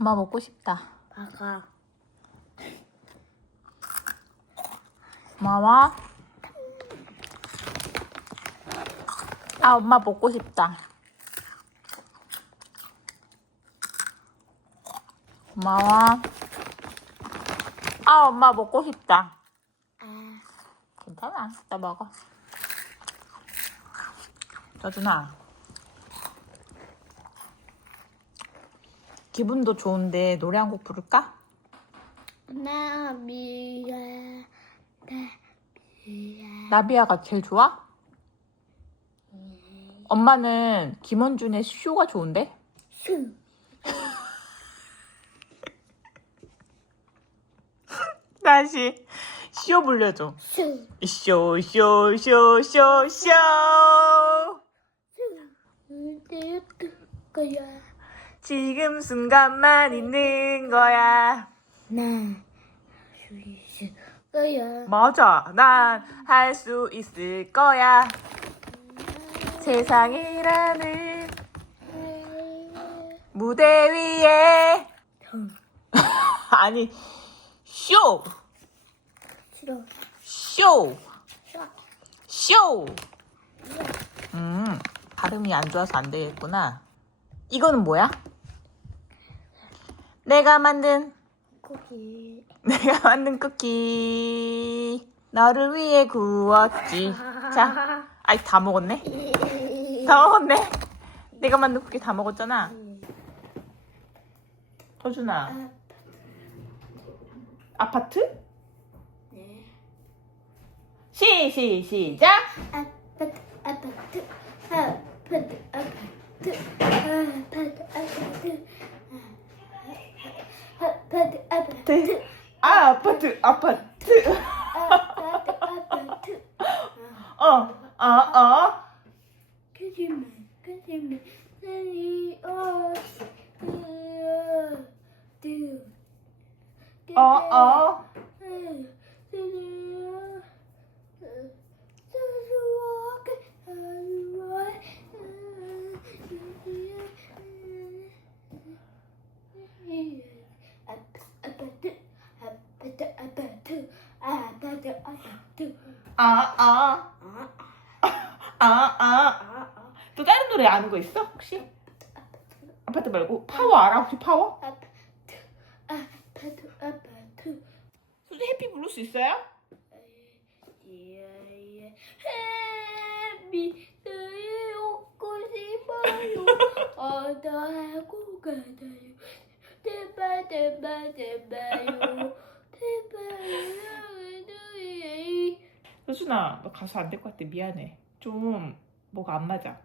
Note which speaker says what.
Speaker 1: 엄마 먹고 싶다.
Speaker 2: 아가
Speaker 1: 고마워. 아, 엄마 먹고 싶다. 고마워. 아, 엄마 먹고 싶다.
Speaker 2: 아
Speaker 1: 괜찮아. 나 먹어. 저준아. 기분도 좋은데 노래 한 곡 부를까?
Speaker 2: 나 미야 나 미야
Speaker 1: 나비야가 제일 좋아? 엄마는 김원준의 쇼가 좋은데?
Speaker 2: 수
Speaker 1: 다시 쇼 불려줘.
Speaker 2: 수
Speaker 1: 쇼, 쇼, 쇼, 쇼, 쇼.
Speaker 2: 언제 뜰 거야
Speaker 1: 지금 순간만 있는 거야.
Speaker 2: 나 수있을 거야
Speaker 1: 맞아. 난 할 수 있을 거야. 세상이라는 무대 위에.
Speaker 2: 형
Speaker 1: 아니, 쇼,
Speaker 2: 싫어
Speaker 1: 쇼,
Speaker 2: 싫어
Speaker 1: 쇼. 음, 발음이 안 좋아서 안 되겠구나. 이거는 뭐야? 내가 만든
Speaker 2: 고기
Speaker 1: 내가 만든 쿠키 너를 위해 구웠지. 자, 아이 다 먹었네. 다 먹었네. 내가 만든 쿠키 다 먹었잖아. 서준아, 아파트?
Speaker 2: 네
Speaker 1: 시, 시, 시작.
Speaker 2: 아파트 아파트 아파트 아파트 아파트 아파트 아파트 아파트
Speaker 1: 아파트, 아파트.
Speaker 2: 아파트 아파트
Speaker 1: 어, 어, 어.
Speaker 2: 거짓말 거짓말 나니 어 뚜
Speaker 1: 어, 어. 아, 아. 아, 아. 또 다른 노래 아는 거 있어? 혹시? 아파트 말고 파워 알아? 혹시 파워? 수지 해피 부를 수 있어요?
Speaker 2: 해비 너의 웃고 싶어요 어떠하고 가다요 제발 제발 제발요 제발요
Speaker 1: 서준아, 너 가수 안 될 것 같아. 미안해. 좀 뭐가 안 맞아.